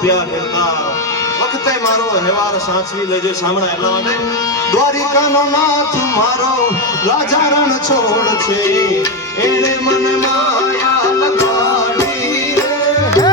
રૂપિયા ખેરતા વખતે મારો હેવાર સાચવી લેજે સામણા એટલા માટે દ્વારિકાનો નાથ મારો રાજા રણ છોડ છે એને મને માયા લગાડી રે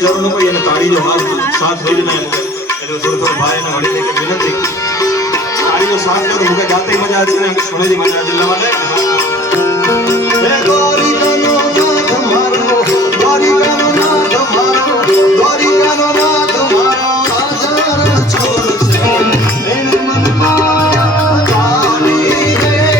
જરૂર ન કોઈ એને તાળીનો સાથ લઈ ને એટલે થોડો ભાઈ ને વડીલે કે વિનંતી તાળીનો સાથ લો મુકે ગાતે મજા છે ને સુનેજી મજા જિલ્લા માટે હે દ્વારિકાનો નાથ મારો દ્વારિકાનો નાથ મારો દ્વારિકાનો નાથ મારો રાજા રણ છોડ છે એને મન માયા કાલી રે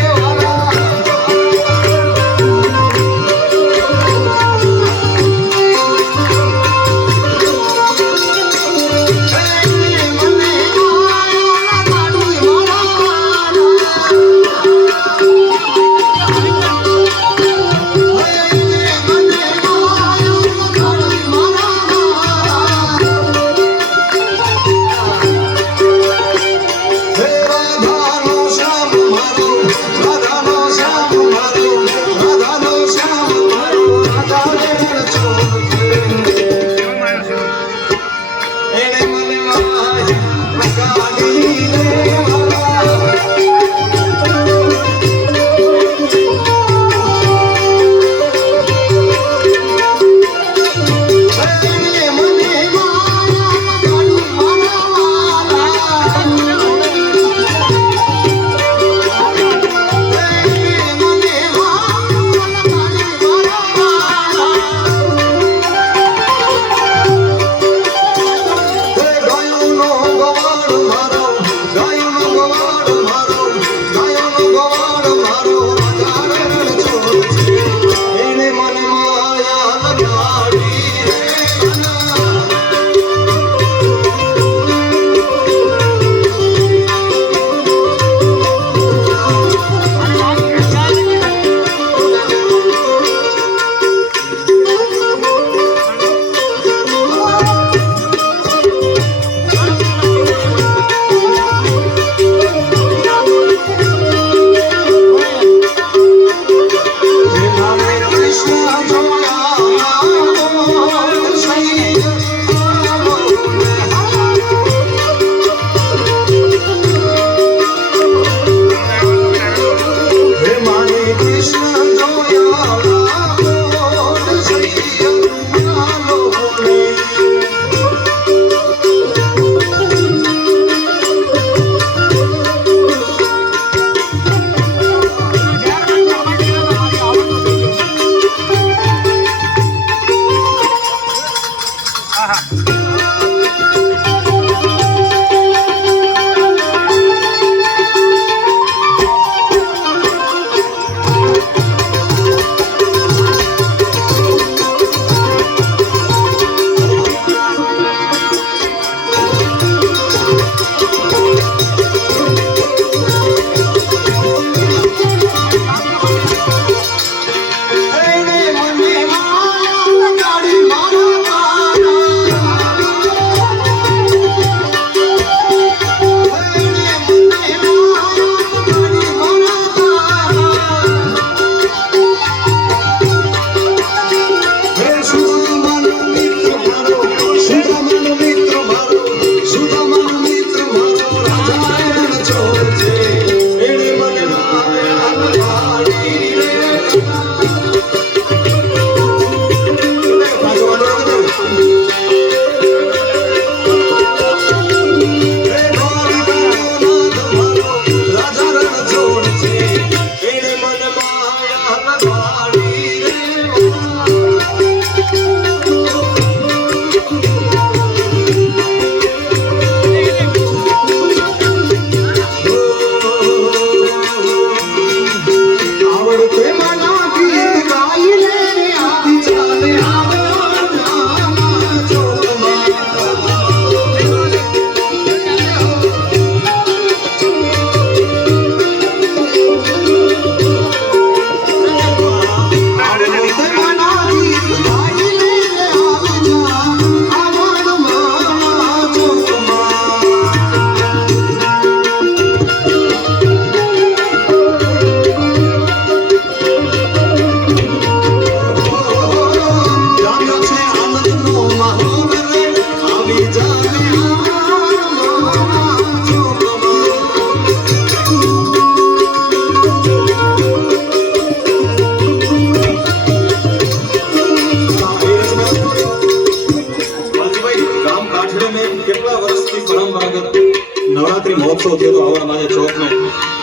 नवरात्रि महोत्सव थयो तो आवा माजे चौक में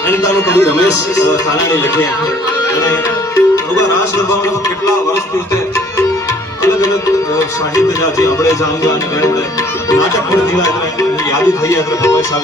एनी तारो कवि रमेश थानाणी लिखे અને ગરબા રાસ ગરબામાં કેટલા વર્ષથી તે અલગ અલગ સાહિત્ય જાતિ આપણે જાણવા અને નાટક પણ થયા એટલે યાદી થઈ એટલે પ્રવેશ આવી